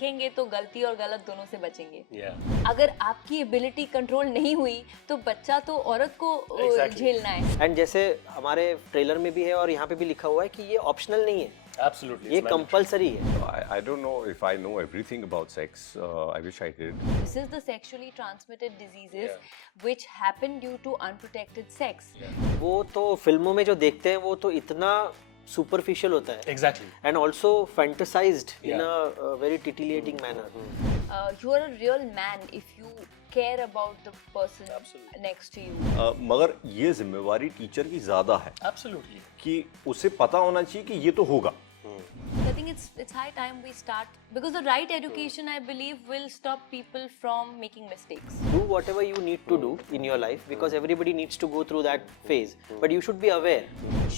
सीखेंगे तो गलती और गलत दोनों से बचेंगे। अगर आपकी एबिलिटी कंट्रोल नहीं हुई तो बच्चा तो औरत को झेलना है। एंड जैसे हमारे ट्रेलर में भी है और यहाँ पे भी लिखा हुआ है कि ये ऑप्शनल नहीं है, Absolutely, ये कंपलसरी है। I don't know if I know everything about sex. I wish I did. This is the sexually transmitted diseases which happen due to unprotected sex. वो तो फिल्मों में जो देखते हैं वो तो इतना superficial होता है। Exactly. And also fantasized in a very titillating manner. You are a real man if you care about the person next to you. मगर ये जिम्मेवारी टीचर की ज्यादा है। Absolutely. कि उसे पता होना चाहिए कि ये तो होगा। I think it's high time we start, because the right education, I believe, will stop people from making mistakes. Do whatever you need to do in your life, because everybody needs to go through that phase, but you should be aware.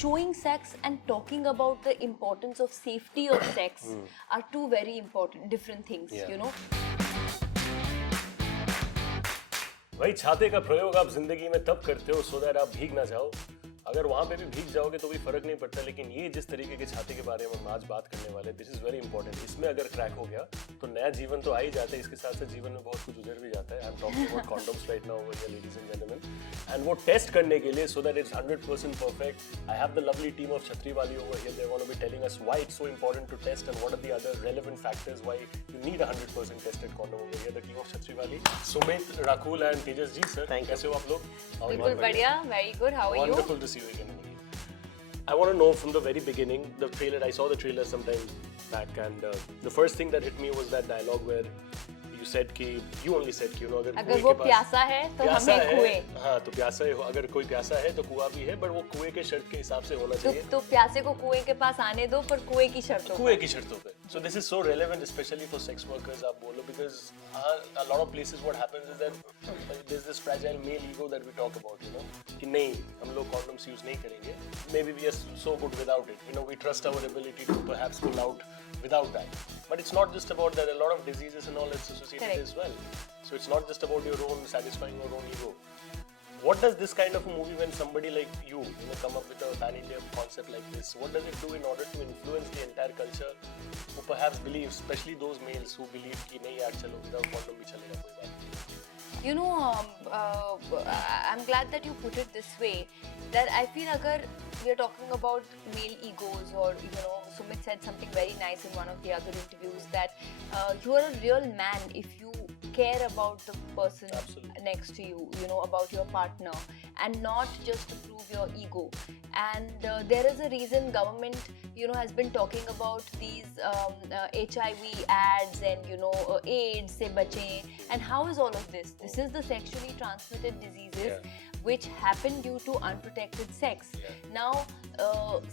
Showing sex and talking about the importance of safety of sex are two very important different things, you know. भाई छाते का प्रयोग आप जिंदगी में तब करते हो so that आप भीग ना जाओ। अगर वहाँ पे भी भीग जाओगे तो भी फर्क नहीं पड़ता, लेकिन ये जिस तरीके के छाते के बारे में हम आज बात करने वाले, दिस इज वेरी इंपॉर्टेंट। इसमें अगर क्रैक हो गया तो नया जीवन तो आ ही जाता है, इसके साथ साथ जीवन में बहुत कुछ गुजर भी जाता है। I am talking about condoms right now over here ladies and gentleman, and वो टेस्ट करने के लिए so that it's 100% perfect, I have the lovely team of Chhatriwali over here, they want to be telling us why it's so important to test and what are the other relevant factors why you need 100% tested condom over here, the team of Chhatriwali, Sumit, Rakul and Tejas ji. Sir कैसे हो आप लोग? बिल्कुल बढ़िया, very good, how are you? Wonderful to see you again. I want to know from the very beginning, the trailer, I saw the trailer sometime back, and the first thing that hit me was that dialogue where you said कि, you only said कि, अगर वो प्यासा है तो हमें कुएं। हाँ, तो प्यासा है, अगर कोई प्यासा है तो कुआं भी है, पर वो कुएं के शर्त के हिसाब से होना चाहिए। तो प्यासे को कुएं के पास आने दो, पर कुएं की शर्तों पे। कुएं की शर्तों पे। So this is so relevant, especially for sex workers, आप बोलो, because a lot of places what happens is that there's this fragile male ego that we talk about, you know, कि नहीं, हम लोग condoms use नहीं करेंगे। Maybe we are so good without it, you know, we trust our ability to perhaps pull out without that. But it's not just about that. A lot of diseases and all that's associated as well. So it's not just about your own satisfying your own ego. What does this kind of a movie, when somebody like you know, come up with a pan-India concept like this, what does it do in order to influence the entire culture, who perhaps believe, especially those males who believe कि नहीं यार चलो without condom भी चलेगा कोई बात नहीं? You know, I'm glad that you put it this way, that I feel अगर we are talking about male egos, or you know, Sumit said something very nice in one of the other interviews, that you are a real man if you care about the person next to you, you know, about your partner, and not just to prove your ego. And there is a reason government, you know, has been talking about these HIV ads and, you know, AIDS se bachein. And how is all of this? This is the sexually transmitted diseases which happen due to unprotected sex. Now,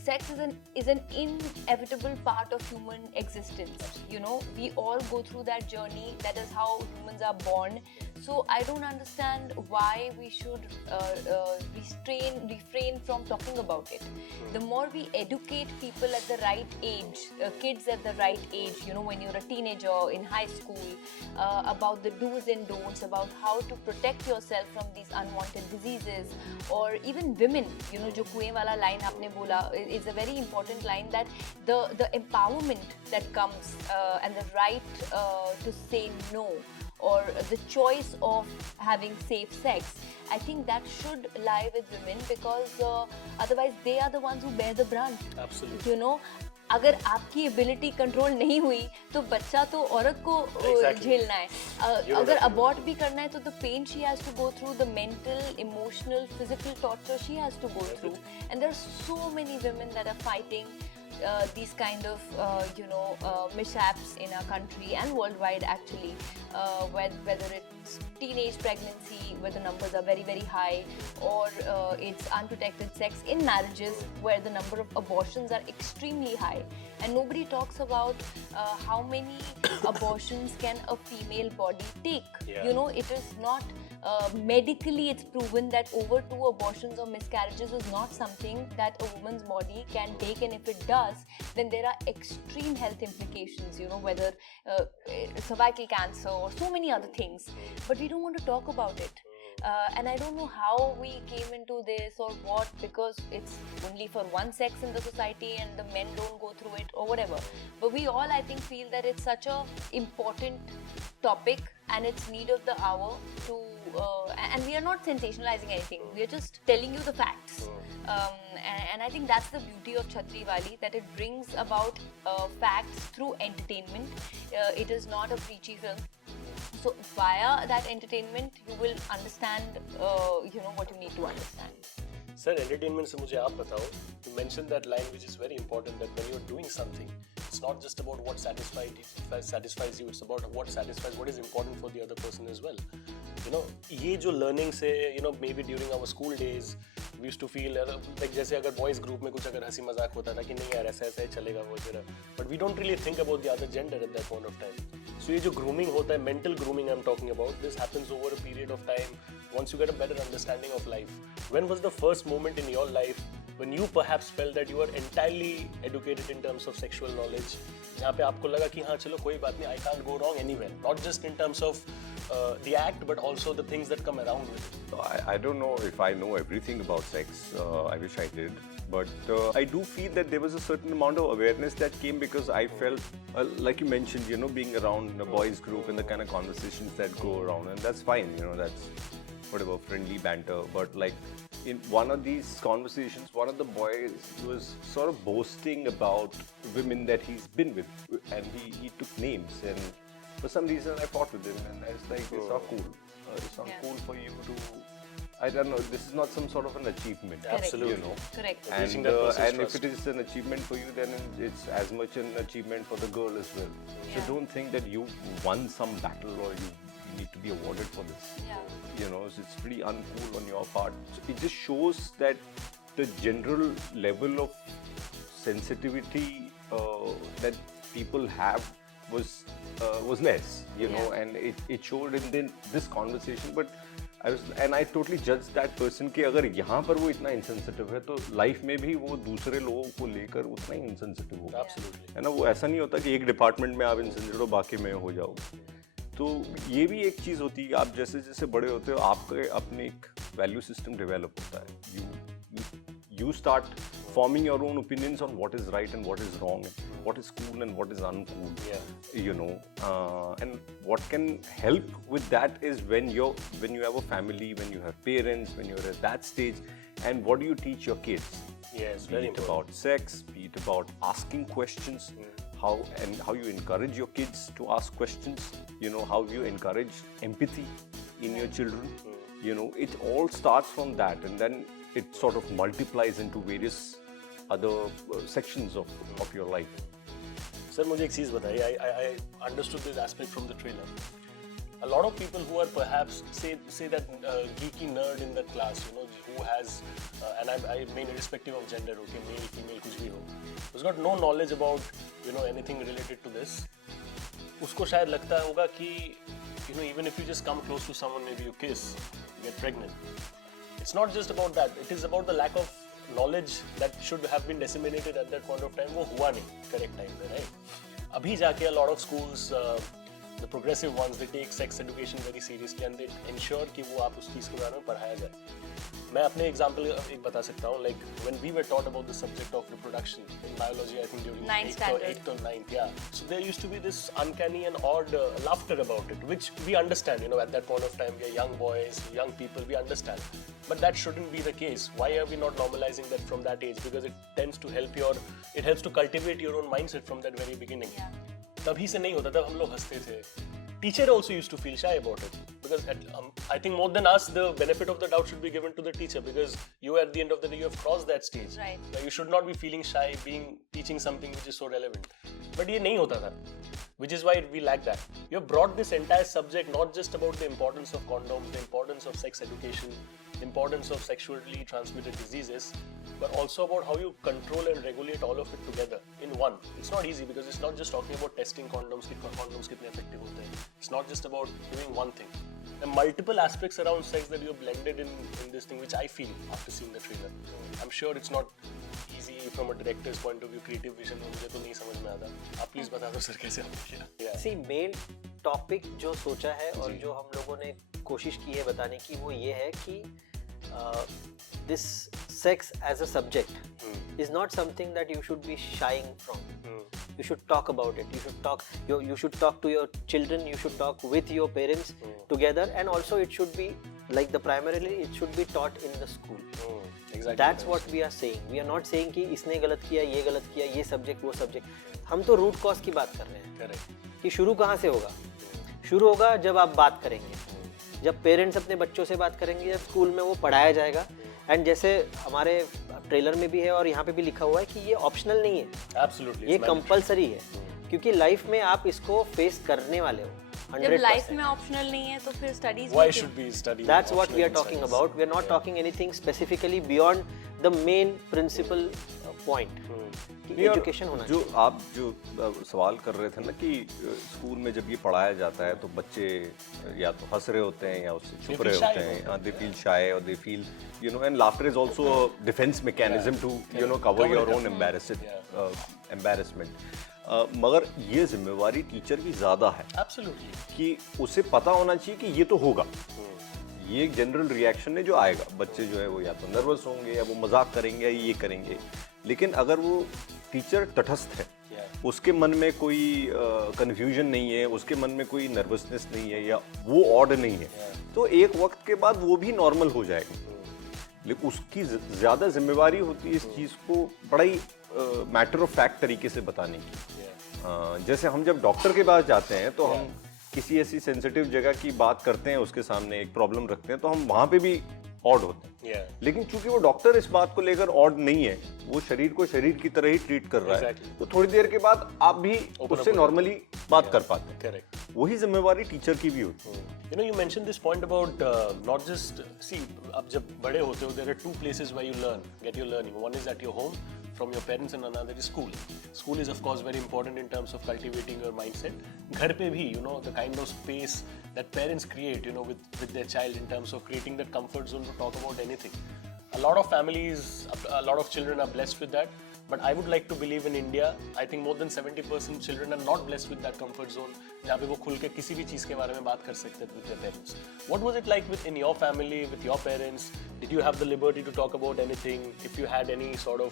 sex is an inevitable part of human existence. You know, we all go through that journey. That is how humans are born. So I don't understand why we should refrain from talking about it. The more we educate people at the right age, kids at the right age, you know, when you're a teenager in high school, about the do's and don'ts, about how to protect yourself from these unwanted diseases, or even women, you know, jo kuein wala line aapne bola is a very important line, that the empowerment that comes and the right to say no, or the choice of having safe sex, I think that should lie with women, because otherwise they are the ones who bear the brunt. Absolutely. You know, अगर आपकी ability control नहीं हुई तो बच्चा तो औरत को झेलना है। अगर अबॉर्ट भी करना है तो the pain she has to go through, the mental, emotional, physical torture she has to go through, and there are so many women that are fighting these kind of mishaps in our country and worldwide actually, whether it's teenage pregnancy where the numbers are very very high, or it's unprotected sex in marriages where the number of abortions are extremely high, and nobody talks about how many abortions can a female body take. You know, it is not medically it's proven that over 2 abortions or miscarriages is not something that a woman's body can take, and if it does, then there are extreme health implications, you know, whether cervical cancer or so many other things, but we don't want to talk about it. And I don't know how we came into this or what, because it's only for one sex in the society and the men don't go through it or whatever. But we all, I think, feel that it's such a important topic and it's need of the hour to, and we are not sensationalizing anything. We are just telling you the facts. And I think that's the beauty of Chhatriwali, that it brings about facts through entertainment. It is not a preachy film. So via that entertainment, you will understand, what you need to understand. Sir, entertainment से मुझे आप बताओ. You mentioned that line which is very important, that when you're doing something, it's not just about what satisfies you. It's about what is important for the other person as well. ये जो learning से, maybe during our school days, we used to feel like जैसे अगर boys group में कुछ अगर हंसी मजाक होता था कि नहीं यार ऐसा ही चलेगा वो तेरा. But we don't really think about the other gender at that point of time. So ये जो grooming होता है, mental grooming I'm talking about, this happens over a period of time once you get a better understanding of life. When was the first moment in your life when you perhaps felt that you were entirely educated in terms of sexual knowledge, जहाँ पे आपको लगा कि हाँ चलो कोई बात नहीं, I can't go wrong anywhere, not just in terms of the act but also the things that come around with it? I don't know if I know everything about sex. I wish I did. But I do feel that there was a certain amount of awareness that came because I felt, like you mentioned, being around a boys group and the kind of conversations that go around. And that's fine, that's whatever, friendly banter. But like in one of these conversations, one of the boys was sort of boasting about women that he's been with. And he took names. And for some reason I fought with him. And I was like, it's not cool. It's not cool for you to... I don't know, this is not some sort of an achievement. Correct. Absolutely. Correct. And if it is an achievement for you, then it's as much an achievement for the girl as well. Yeah. So don't think that you won some battle or you need to be awarded for this. Yeah. So it's pretty uncool on your part. So it just shows that the general level of sensitivity that people have was less, and it showed in this conversation. But I totally judged that person कि अगर यहाँ पर वो इतना insensitive है तो life में भी वो दूसरे लोगों को लेकर उतना ही insensitive होगा. Absolutely. है ना, वो ऐसा नहीं होता कि एक department में आप insensitive हो बाकी में हो जाओ. तो ये भी एक चीज़ होती है कि आप जैसे जैसे बड़े होते हो आपके अपने एक value system develop होता है. You start forming your own opinions on what is right and what is wrong, what is cool and what is uncool. Yeah. And what can help with that is when you have a family, when you have parents, when you're at that stage, and what do you teach your kids? Yes, be very it important. about sex, be it about asking questions, how you encourage your kids to ask questions, how you encourage empathy in your children. It all starts from that, and then it sort of multiplies into various other sections of your life. Sir, मुझे एक चीज़ बताइए. I understood this aspect from the trailer. A lot of people who are perhaps say that geeky nerd in the class, who has, and I mean irrespective of gender, okay, male, female, कुछ भी हो, who's got no knowledge about, anything related to this. उसको शायद लगता होगा कि, even if you just come close to someone, maybe you kiss, you get pregnant. It's not just about that. It is about the lack of knowledge that should have been disseminated at that point of time. वो हुआ नहीं correct time पे, right? अभी जाके a lot of schools, the progressive ones, they take sex education very seriously and they ensure कि वो आप उस चीज़ के बारे में पढ़ाया जाए. मैं अपने example एक बता सकता हूँ. Like when we were taught about the subject of reproduction in biology, I think during 8th or 9th, yeah. So there used to be this uncanny and odd laughter about it, which we understand. At that point of time, we are young boys, young people, we understand. But that shouldn't be the case. Why are we not normalizing that from that age? Because it tends to it helps to cultivate your own mindset from that very beginning. Yeah. तभी से नहीं होता, तब हम लोग हंसते थे. Teacher also used to feel shy about it because I think more than us, the benefit of the doubt should be given to the teacher because you at the end of the day you have crossed that stage. Right. Now, you should not be feeling shy teaching something which is so relevant. But ये नहीं होता था, which is why we lack that. You have brought this entire subject not just about the importance of condoms, the importance of sex education, the importance of sexually transmitted diseases, but also about how you control and regulate all of it together in one. It's not easy because it's not just talking about testing condoms कितने effective होते हैं. It's not just about doing one thing. There are multiple aspects around sex that you have blended in this thing, which I feel after seeing the trailer. I'm sure it's not easy from a director's point of view, creative vision. मुझे तो नहीं समझ में आता. आप please बता दो sir कैसे आपने किया. See, male टॉपिक जो सोचा है और जो हम लोगों ने कोशिश की है बताने की वो ये है कि this sex as a subject is not something that you should be shying from. You should talk about it. You should talk to your children. You should talk with your parents together, and also it should be like primarily it should be taught in the school. Exactly. That's what we are saying. We are not saying कि इसने गलत किया, ये subject वो subject. हम तो root cause की बात कर रहे हैं. Correct. कि शुरू कहाँ से होगा? शुरू होगा जब आप बात करेंगे, जब पेरेंट्स अपने बच्चों से बात करेंगे, जब स्कूल में वो पढ़ाया जाएगा. एंड जैसे हमारे ट्रेलर में भी है और यहाँ पे भी लिखा हुआ है कि ये ऑप्शनल नहीं है. Absolutely. ये कंपलसरी है, क्योंकि लाइफ में आप इसको फेस करने वाले हो. जब लाइफ में ऑप्शनल नहीं है तो फिर studies Why should we study? That's what we are optional talking studies? about. We are not talking anything specifically beyond the main principal point. कि एजुकेशन होना जो आप जो सवाल कर रहे थे ना कि स्कूल में जब ये पढ़ाया जाता है तो बच्चे या तो हंस रहे होते हैं या उससे छुप रहे होते हैं. They feel shy or they feel, you know, and laughter is also a defense mechanism to, you know, cover your own embarrassment. मगर ये जिम्मेवारी टीचर की ज़्यादा है. Absolutely. कि उसे पता होना चाहिए कि ये तो होगा. ये एक जनरल रिएक्शन है जो आएगा. बच्चे जो है वो या तो नर्वस होंगे या वो मजाक करेंगे या ये करेंगे. लेकिन अगर वो टीचर तटस्थ है, उसके मन में कोई कन्फ्यूजन नहीं है, उसके मन में कोई नर्वसनेस नहीं है या वो ऑड नहीं है, तो एक वक्त के बाद वो भी नॉर्मल हो जाएगा. लेकिन उसकी ज़्यादा जिम्मेवारी होती है इस चीज़ को बड़ा ही मैटर ऑफ फैक्ट तरीके से बताने की. जैसे हम जब डॉक्टर के पास जाते हैं तो हम किसी ऐसी सेंसिटिव जगह की बात करते हैं, उसके सामने एक प्रॉब्लम रखते हैं, तो हम वहाँ पे भी ऑड होते हैं. लेकिन चूंकि वो डॉक्टर इस बात को लेकर ऑड नहीं है, वो शरीर को शरीर की तरह ही ट्रीट कर रहा है, तो थोड़ी देर के बाद आप भी उससे नॉर्मली बात कर पाते हैं. Correct. वही जिम्मेवारी टीचर की भी होती है. You know, you mentioned this point about not just, see, अब जब बड़े होते हो, there are two places where you learn, get your learning. One is at your home from your parents and another is school. School is of course very important in terms of cultivating your mindset. घर पे भी, you know, the kind of space that parents create, you know, with their child in terms of creating that comfort zone to talk about anything. A lot of families, a lot of children are blessed with that. But I would like to believe in India, I think more than 70% children are not blessed with that comfort zone, जहाँ पे वो खुल के किसी भी चीज़ के बारे में बात कर सकते हैं with their parents. What was it like in your family, with your parents? Did you have the liberty to talk about anything? If you had any sort of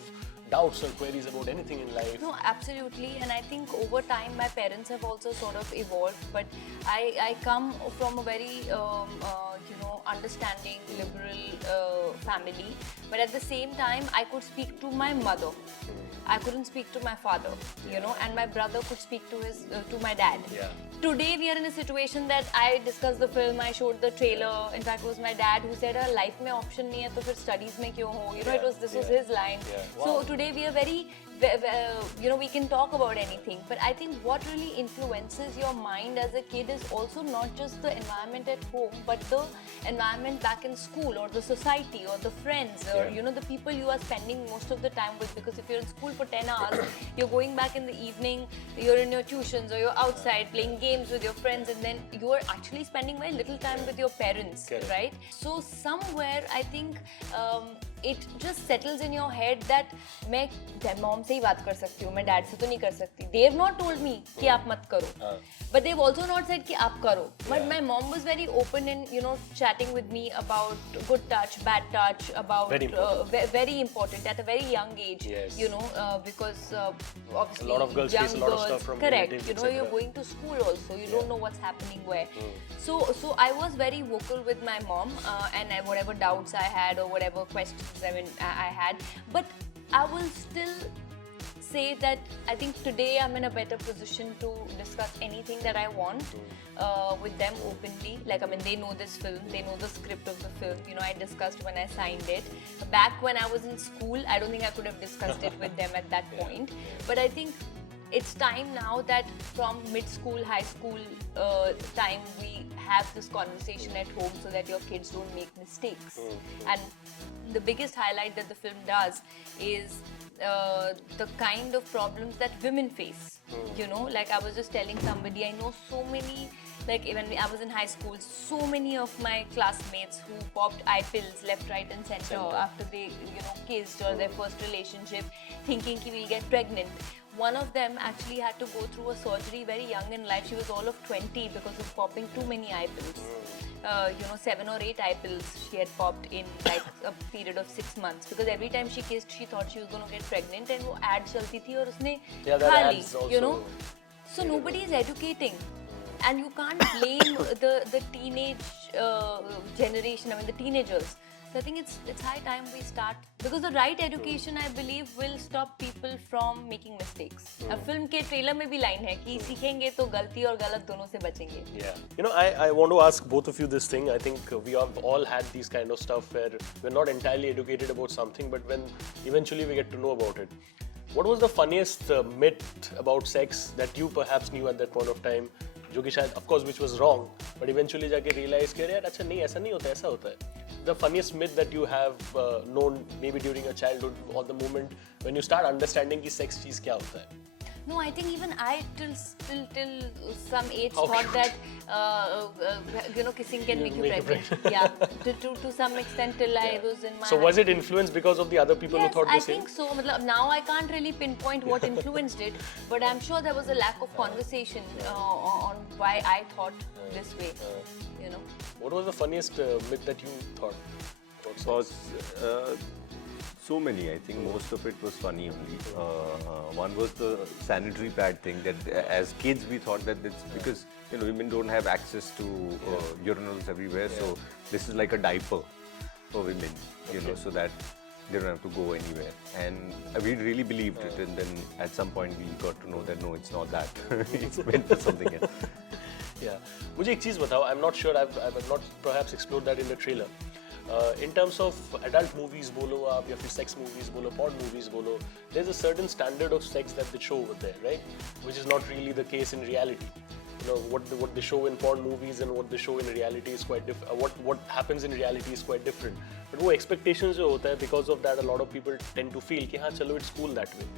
doubts or queries about anything in life? No, absolutely, and I think over time my parents have also sort of evolved. But I come from a very you know, understanding, liberal family. But at the same time, I could speak to my mother. I couldn't speak to my father, you know, and my brother could speak to my dad. Yeah. Today we are in a situation that I discussed the film, I showed the trailer. In fact, it was my dad who said, "Life में option नहीं है तो फिर studies में क्यों हो?" You know, this was his line. Yeah. Wow. So today we are very, you know, we can talk about anything. But I think what really influences your mind as a kid is also not just the environment at home, but the environment back in school or the society or the friends or, you know, the people you are spending most of the time with. Because if you're in school for 10 hours, you're going back in the evening, you're in your tuitions or you're outside playing games with your friends, and then you're actually spending very little time with your parents, right? So somewhere I think it just settles in your head that मैं mom से ही बात कर सकती हूँ, मैं dad से तो नहीं कर सकती. They have not told me कि आप मत करो, but they've also not said कि आप करो. But my mom was very open in, you know, chatting with me about good touch, bad touch, about very important at a very young age. You know, because obviously a lot of girls young face a lot of girls, stuff from correct. relatives, You know, you're going to school also. You don't know what's happening where. So I was very vocal with my mom, and whatever doubts I had or whatever questions I had, but I will still say that I think today I'm in a better position to discuss anything that I want with them openly. Like, I mean, they know this film, they know the script of the film. You know, I discussed when I signed it. Back when I was in school, I don't think I could have discussed it with them at that point. But I think it's time now that from mid-school, high school time, we have this conversation at home so that your kids don't make mistakes. And the biggest highlight that the film does is the kind of problems that women face. You know, like I was just telling somebody, I know so many, like when I was in high school, so many of my classmates who popped eye pills left, right and center after they, you know, kissed or their first relationship, thinking ki we'll get pregnant. one of them actually had to go through a surgery very young in life. She was all of 20 because of popping too many eye pills. 7 or 8 eye pills she had popped in like a period of 6 months, because every time she kissed she thought she was going to get pregnant, and वो ad चलती थी और उसने खा ली, you know. So nobody is educating, and you can't blame the teenage generation. I mean the teenagers. So I think it's high time we start, because the right education, I believe, will stop people from making mistakes. अब film के trailer में भी line है कि सीखेंगे तो गलती और गलत दोनों से बचेंगे. Yeah, you know, I want to ask both of you this thing. I think we have all had these kind of stuff where we're not entirely educated about something, but when eventually we get to know about it, what was the funniest myth about sex that you perhaps knew at that point of time, जो कि शायद, of course, which was wrong, but eventually जाके realize कि यार अच्छा नहीं, ऐसा नहीं होता, ऐसा होता है. The funniest myth that you have known maybe during your childhood, or the moment when you start understanding कि sex चीज़ क्या होता है. No, I think even I till some age thought that kissing can make you pregnant. Yeah, to some extent till I was in my. So was it influenced because of the other people who thought the same? Yes, I think so. Now I can't really pinpoint what influenced it, but I'm sure there was a lack of conversation on why I thought this way. You know. What was the funniest myth that you thought? Was so many. I think most of it was funny only. One was the sanitary pad thing, that as kids we thought that it's because women don't have access to urinals everywhere, so this is like a diaper for women, so that they don't have to go anywhere. And we really believed it, and then at some point we got to know that no, it's not that. It's meant for something else. Yeah. मुझे एक चीज़ बताओ. I'm not sure. I've not perhaps explored that in the trailer. In terms of adult movies बोलो आप, या फिर sex movies बोलो, porn movies बोलो, there's a certain standard of sex that they show over there, right? Which is not really the case in reality. What they show in porn movies and what they show in reality is quite different. What happens in reality is quite different. But वो expectations जो होता है, because of that a lot of people tend to feel कि हाँ चलो it's cool that way.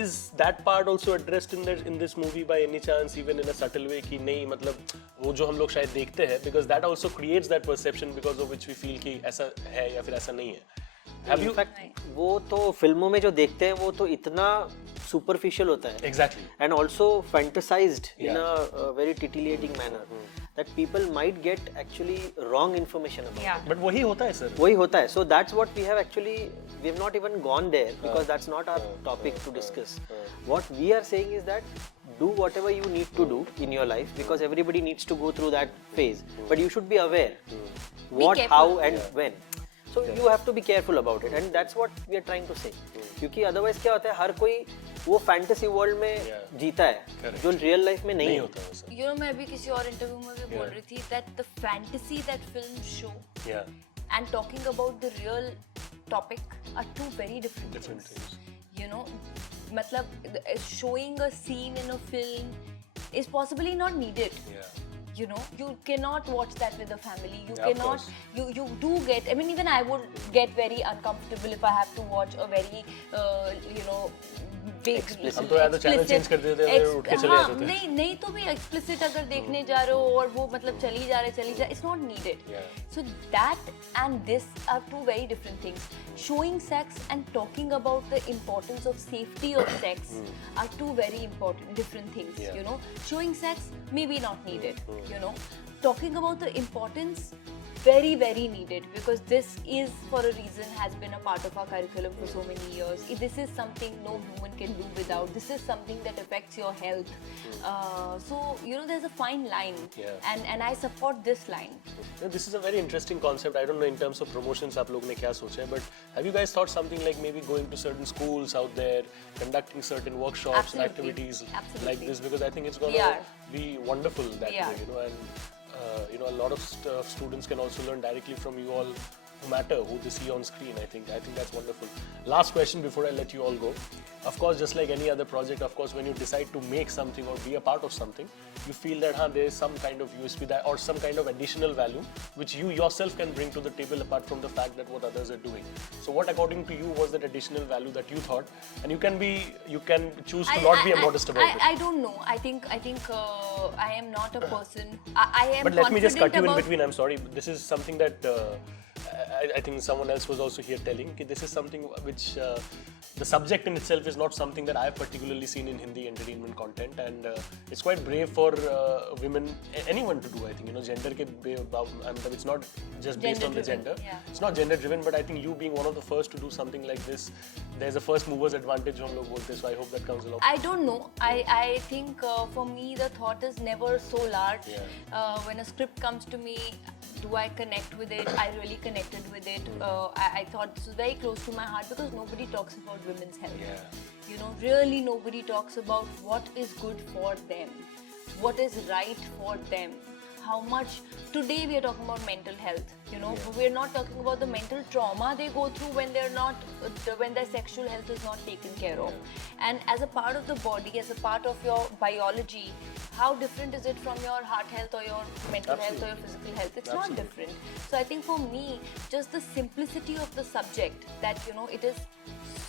Is that part also addressed in this movie by any chance, even in a subtle way, कि नहीं मतलब वो जो हम लोग शायद देखते हैं, because that also creates that perception because of which we feel कि ऐसा है या फिर ऐसा नहीं है. Have you? वो तो फिल्मों में जो देखते हैं वो तो इतना superficial होता है. Exactly. And also fantasized in a very titillating manner that people might get actually wrong information about. Yeah. But वही होता है sir. वही होता है. So that's what we have not even gone there, because that's not our topic to discuss. What we are saying is that do whatever you need to do in your life, because everybody needs to go through that phase. But you should be aware what, how and when. So you have to be careful about it, and that's what we are trying to say. क्योंकि otherwise क्या होता है, हर कोई वो fantasy world में जीता है, जो real life में नहीं होता है. मैं अभी किसी और इंटरव्यू में भी बोल रही थी that the fantasy that films show and talking about the real topic are two very different things. मतलब showing a scene in a film is possibly not needed. You cannot watch that with a family. You cannot. You do get. I mean, even I would get very uncomfortable if I have to watch a very, big. हम तो यार channel change कर देते हैं, उठ के चले जाते थे. नहीं तो भी explicit अगर देखने जा रहे हो और वो मतलब चली जा रहे, it's not needed. So that and this are two very different things. Showing sex and talking about the importance of safety of sex are two very important different things. Showing sex maybe not needed. Talking about the importance, very, very needed, because this is for a reason has been a part of our curriculum for so many years. This is something no human can do without. This is something that affects your health. So there's a fine line, and I support this line. This is a very interesting concept. I don't know in terms of promotions आप लोग ने क्या सोचा है, but have you guys thought something like maybe going to certain schools out there, conducting certain workshops and activities like this, because I think it's going to be wonderful that way, and a lot of students can also learn directly from you all, no matter who they see on screen. I think that's wonderful. Last question before I let you all go. Of course, just like any other project, of course, when you decide to make something or be a part of something, you feel that there is some kind of USP that, or some kind of additional value which you yourself can bring to the table apart from the fact that what others are doing. So what according to you was that additional value that you thought, and you can choose to not be modest about it. I don't know. I think I am not a person. I am. But let me just cut you in between. I'm sorry. This is something that I think someone else was also here telling that this is something which the subject in itself is not something that I've particularly seen in Hindi entertainment content, and it's quite brave for women, anyone to do. I think, you know, gender ke it's not just based on the gender. Yeah. It's not gender driven, but I think you being one of the first to do something like this, there's a first mover's advantage jo hum log bolte, so I hope that comes along. I don't know. I think for me the thought is never so large. Yeah. When a script comes to me, do I connect with it? I really connected with it. I thought this was very close to my heart because nobody talks about women's health. Yeah. You know, really nobody talks about what is good for them, what is right for them. How much today we are talking about mental health, you know, but we're not talking about the mental trauma they go through when they're not, when their sexual health is not taken care of. And as a part of the body, as a part of your biology, how different is it from your heart health or your mental health or your physical health? It's not different. So I think for me, just the simplicity of the subject, that, you know, it is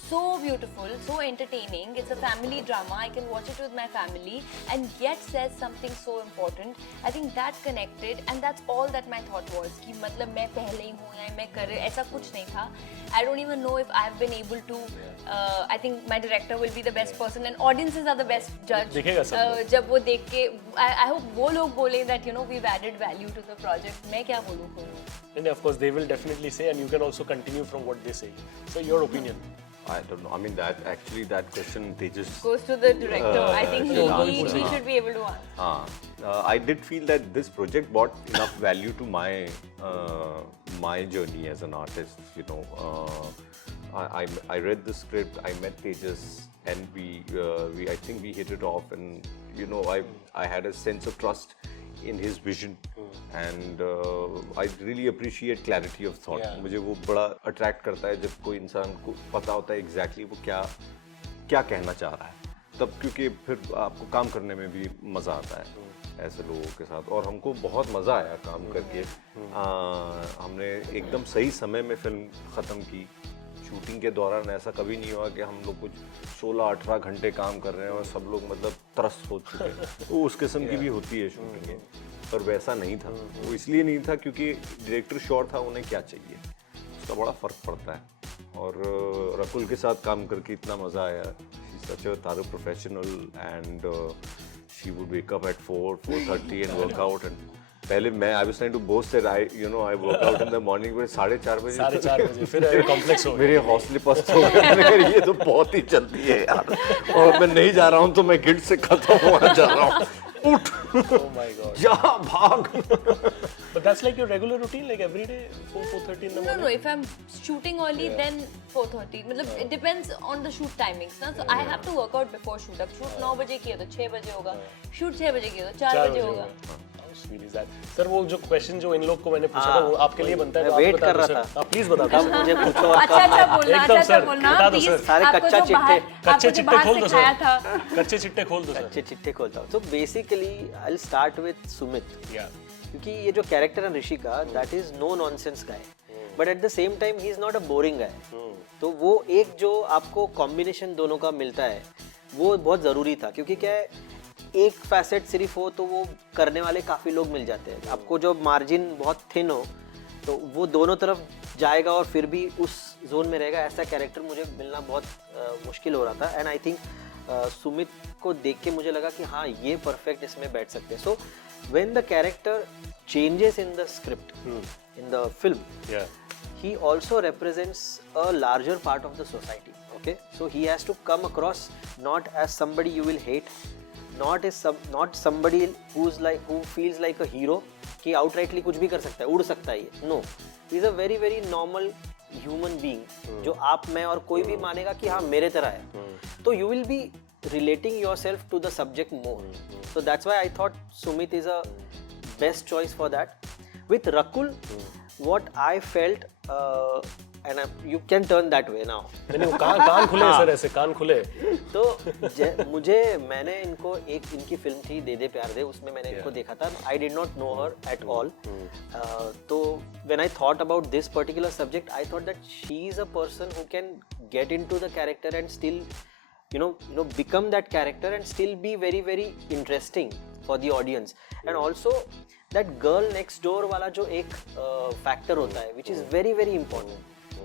so beautiful, so entertaining. It's a family drama. I can watch it with my family and yet says something so important. I think that connected, and that's all that my thought was. कि मतलब मैं पहले ही हूँ या मैं कर ऐसा कुछ नहीं था. I don't even know if I've been able to. I think my director will be the best person, and audiences are the best judge. दिखेगा सब. जब वो देख के, I hope वो लोग बोले that, you know, we've added value to the project. मैं क्या बोलूँ? And of course they will definitely say, and you can also continue from what they say. So your opinion. I don't know. I mean, that question Tejas Goes to the director. I think he should be able to answer. I did feel that this project brought enough value to my my journey as an artist. You know, I read the script, I met Tejas, and we I think we hit it off, and you know, I had a sense of trust in his vision, and I really appreciate clarity of thought. मुझे वो बड़ा attract करता है जब कोई इंसान को पता होता है exactly वो क्या कहना चाह रहा है, तब क्योंकि फिर आपको काम करने में भी मज़ा आता है ऐसे लोगों के साथ, और हमको बहुत मज़ा आया काम करके. हमने एकदम सही समय में फिल्म ख़त्म की. शूटिंग के दौरान ऐसा कभी नहीं हुआ कि हम लोग कुछ 16-18 घंटे काम कर रहे हैं और सब लोग मतलब त्रस्त हो चुके हैं. वो उस किस्म की भी होती है शूटिंग, पर वैसा नहीं था. वो इसलिए नहीं था क्योंकि डायरेक्टर श्योर था उन्हें क्या चाहिए, उसका बड़ा फ़र्क पड़ता है. और रकुल के साथ काम करके इतना मज़ा आया. She is such a thorough professional, and she would wake up at 4:30 and work out. And पहले मैं I was trying to boast that I work out in the morning, but 4:30 बजे फिर कॉम्प्लेक्स हो गया. मेरे हौसले पस्त हो गए. ये तो बहुत ही चलती है यार, और मैं नहीं जा रहा हूँ तो मैं गिल्ट से खत्म होना जा रहा हूँ. उठ, oh my god, जा भाग. But that's like your regular routine, like every day 4:30 in the morning. No, if I'm shooting early, then 4:30. मतलब it depends on the shoot timings, ना. So I have to work out before shoot. अब shoot 9 बजे किया तो 6 बजे होगा. Shoot 6 बजे किया तो 4 बजे होगा. सर वो जो क्वेश्चन जो इन लोग को मैंने पूछा था वो आपके लिए बनता है, मैं वेट कर रहा था. आप प्लीज बता दो. मुझे पूछो. अच्छा बोलना, एकदम सर, बोलना. बता दो सर. सारे कच्चे चिट्टे खोल दो सर. कच्चे चिट्टे खोल दो सर. कच्चे चिट्टे खोलता हूँ. तो basically I will start with Sumit, क्योंकि ये जो कैरेक्टर है ऋषि का, that is no nonsense guy, but at the same time he is not a boring guy. तो वो एक जो आपको कॉम्बिनेशन दोनों का मिलता है वो बहुत ज़रूरी था, क्योंकि क्या है, एक फैसेट सिर्फ हो तो वो करने वाले काफ़ी लोग मिल जाते हैं. आपको जो मार्जिन बहुत थिन हो तो वो दोनों तरफ जाएगा और फिर भी उस जोन में रहेगा. ऐसा कैरेक्टर मुझे मिलना बहुत मुश्किल हो रहा था. एंड आई थिंक सुमित को देख के मुझे लगा कि हाँ, ये परफेक्ट इसमें बैठ सकते हैं. So when the character changes in the script, in the film, he also represents a larger part of the society. Okay, so he has to come across not as somebody you will hate, not somebody who feels like a hero कि outrightly कुछ भी कर सकता है, उड़ सकता है ये. No, he is a very very normal human being जो आप, मैं और कोई भी मानेगा कि हाँ मेरे तरह है. तो you will be relating yourself to the subject more. So that's why I thought Sumit is a best choice for that. With Rakul, what I felt, and you can turn that way now. नहीं, कान खुले sir, ऐसे कान खुले. तो मैंने इनको इनकी film थी दे दे प्यार दे, उसमें मैंने इनको देखा था. I did not know her at all. तो when I thought about this particular subject, I thought that she is a person who can get into the character and still become that character and still be very very interesting for the audience. And also that girl next door wala jo ek factor hota hai, which is very very important.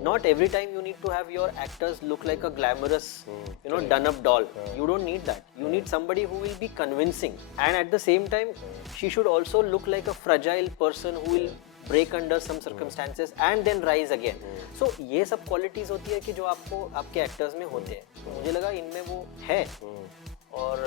Not every time you need to have your actors look like a glamorous, done up doll. You don't need that. You need somebody who will be convincing, and at the same time she should also look like a fragile person who will break under some circumstances and then rise again. So ये सब qualities होती है कि जो आपको आपके actors में होते हैं. मुझे लगा इनमें वो है. और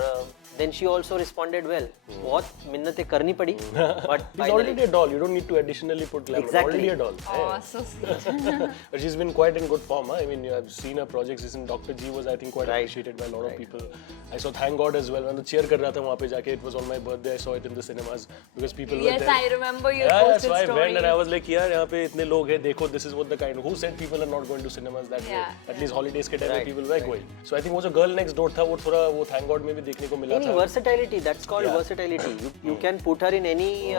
then she also responded well. बहुत मिन्नतें करनी पड़ी. But he's already a doll. You don't need to additionally put glamour. Exactly. Already a doll. Oh, so sweet. But she's been quite in good form. Huh? I mean, I've seen her projects. Recent Dr. G was, I think, quite appreciated by a lot of people. I saw Thank God as well. When the cheer कर रहा था वहाँ पे जाके, it was on my birthday. I saw it in the cinemas because people were there. Yes, I remember your yeah, posted so I story. went and I was like, यार यहाँ पे इतने लोग हैं, देखो, this is what the kind. Who said people are not going to cinemas that way? At least holidays के time में people were going. So I think वो जो Girl Next Door था, वो थोड़ा वो Thank God में भी देखने को मिला था. Versatility. That's called versatility. You can put her in any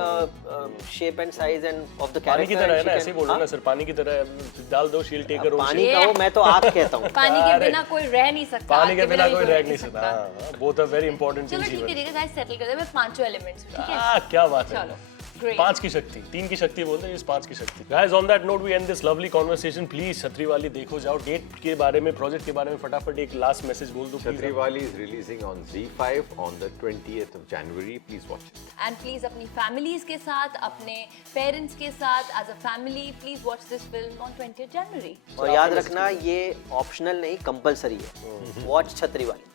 shape and size and of the character. पानी की तरह है ना, ऐसे ही बोलो ना सर, पानी की तरह डाल दो, she'll take her own पानी shape. का हो, मैं तो आग कहता हूँ. पानी के बिना कोई रह नहीं सकता. पानी के बिना कोई रह नहीं सकता. Both are very important in चलो ठीक जीवन. है, guys settle करते हैं. मैं पांचों elements ठीक है. क्या बात है. चलो. Great. 5 की शक्ति, 3 की शक्ति बोलते हैं, इस 5 की शक्ति. Guys, on that note, we end this lovely conversation. Please, छतरीवाली देखो जाओ. डेट के बारे में, प्रोजेक्ट के बारे में फटाफट एक लास्ट मैसेज बोल दो. Chhatriwali is releasing on Z5 on the 20th of January. Please watch it. And please अपनी families के साथ, अपने parents के साथ, as a family, please watch this film on 20th January. और याद रखना ये optional नहीं, compulsory है. Watch छतरीवाली.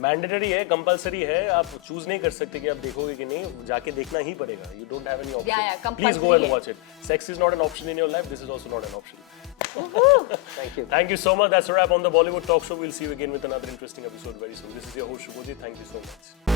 मैंडेटरी है, कंपलसरी है, आप चूज नहीं कर सकते कि आप देखोगे कि नहीं, जाके देखना ही पड़ेगा. You don't have any option. Please go and watch it. Sex is not an option in your life. This is also not an option. Thank you so much. That's a wrap on the Bollywood Talk Show. We'll see you again with another interesting episode very soon. This is your host Shubhajit. Thank you so much.